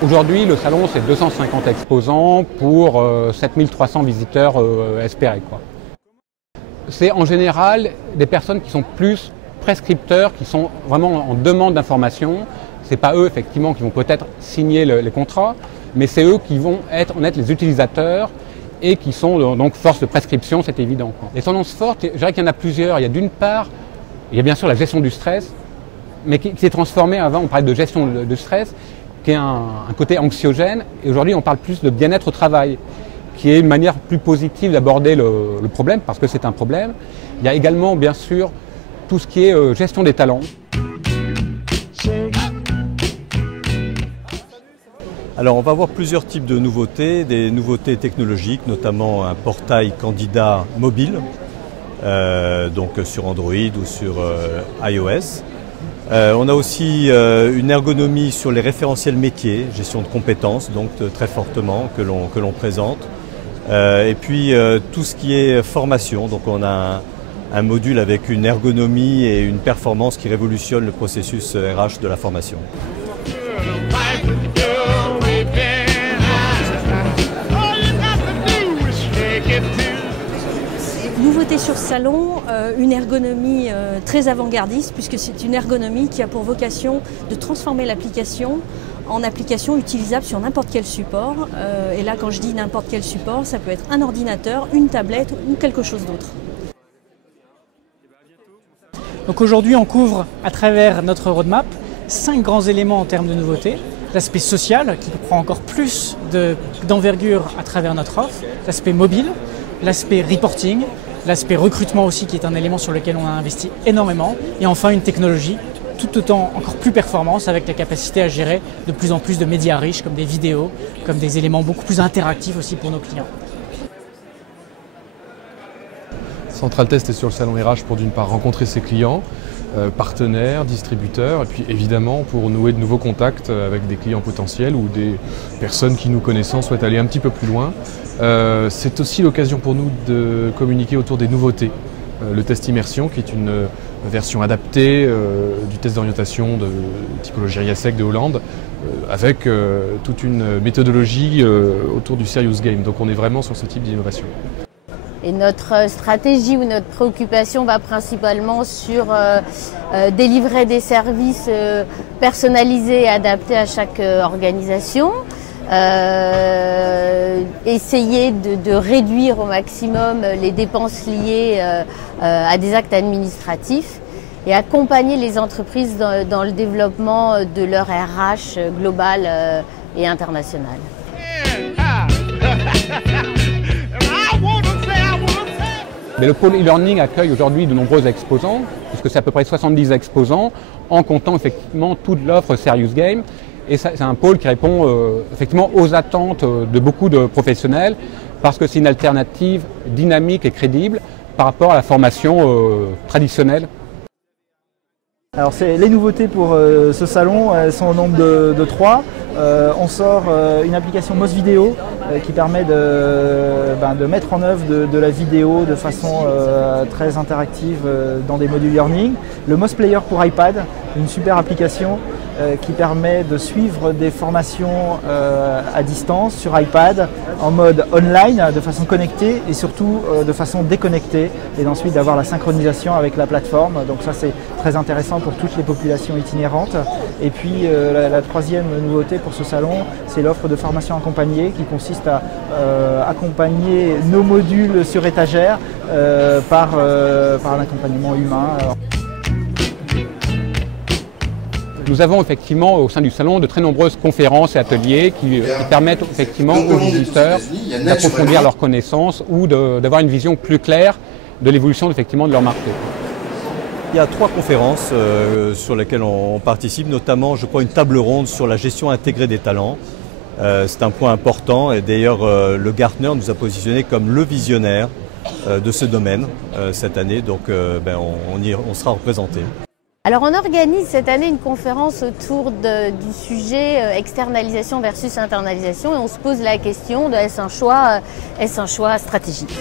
Aujourd'hui, le salon, c'est 250 exposants pour 7300 visiteurs espérés, quoi. C'est en général des personnes qui sont plus prescripteurs, qui sont vraiment en demande d'information. Ce n'est pas eux, effectivement, qui vont peut-être signer les contrats, mais c'est eux qui vont être les utilisateurs et qui sont donc force de prescription, c'est évident, quoi. Les tendances fortes, je dirais qu'il y en a plusieurs. Il y a d'une part, il y a bien sûr la gestion du stress, mais qui s'est transformée. Avant, on parlait de gestion de stress, qui est un côté anxiogène, et aujourd'hui on parle plus de bien-être au travail, qui est une manière plus positive d'aborder le problème, parce que c'est un problème. Il y a également bien sûr tout ce qui est gestion des talents. Alors on va voir plusieurs types de nouveautés, des nouveautés technologiques, notamment un portail candidat mobile, donc sur Android ou sur iOS. On a aussi une ergonomie sur les référentiels métiers, gestion de compétences, donc très fortement que l'on présente. Et puis tout ce qui est formation, donc on a un module avec une ergonomie et une performance qui révolutionne le processus RH de la formation. Nouveauté sur ce salon, une ergonomie très avant-gardiste, puisque c'est une ergonomie qui a pour vocation de transformer l'application en application utilisable sur n'importe quel support. Et là, quand je dis n'importe quel support, ça peut être un ordinateur, une tablette ou quelque chose d'autre. Donc aujourd'hui, on couvre à travers notre roadmap 5 grands éléments en termes de nouveautés. L'aspect social, qui prend encore plus d'envergure à travers notre offre. L'aspect mobile, l'aspect reporting, l'aspect recrutement aussi, qui est un élément sur lequel on a investi énormément. Et enfin, une technologie tout autant encore plus performante, avec la capacité à gérer de plus en plus de médias riches, comme des vidéos, comme des éléments beaucoup plus interactifs aussi pour nos clients. Central Test est sur le salon RH pour d'une part rencontrer ses clients, partenaires, distributeurs, et puis évidemment pour nouer de nouveaux contacts avec des clients potentiels ou des personnes qui, nous connaissant, souhaitent aller un petit peu plus loin. C'est aussi l'occasion pour nous de communiquer autour des nouveautés. Le test immersion, qui est une version adaptée du test d'orientation de typologie RIASEC de Hollande, avec toute une méthodologie autour du serious game. Donc on est vraiment sur ce type d'innovation. Et notre stratégie ou notre préoccupation va principalement sur délivrer des services personnalisés et adaptés à chaque organisation, essayer de réduire au maximum les dépenses liées à des actes administratifs et accompagner les entreprises dans le développement de leur RH global et international. Mais le pôle e-learning accueille aujourd'hui de nombreux exposants, puisque c'est à peu près 70 exposants, en comptant effectivement toute l'offre Serious Game. Et c'est un pôle qui répond effectivement aux attentes de beaucoup de professionnels, parce que c'est une alternative dynamique et crédible par rapport à la formation traditionnelle. Alors les nouveautés pour ce salon, elles sont au nombre de 3. On sort une application MOS Vidéo qui permet de mettre en œuvre de la vidéo de façon très interactive dans des modules learning. Le MOS Player pour iPad, une super application qui permet de suivre des formations à distance sur iPad en mode online, de façon connectée et surtout de façon déconnectée, et ensuite d'avoir la synchronisation avec la plateforme. Donc ça, c'est très intéressant pour toutes les populations itinérantes. Et puis la troisième nouveauté pour ce salon, c'est l'offre de formation accompagnée qui consiste à accompagner nos modules sur étagère par un accompagnement humain. Nous avons effectivement au sein du salon de très nombreuses conférences et ateliers qui permettent effectivement aux visiteurs d'approfondir leurs connaissances ou d'avoir une vision plus claire de l'évolution effectivement de leur marché. Il y a 3 conférences sur lesquelles on participe, notamment je crois une table ronde sur la gestion intégrée des talents. C'est un point important et d'ailleurs le Gartner nous a positionné comme le visionnaire de ce domaine cette année, donc on sera représenté. Alors on organise cette année une conférence autour du sujet externalisation versus internalisation, et on se pose la question de est-ce un choix stratégique.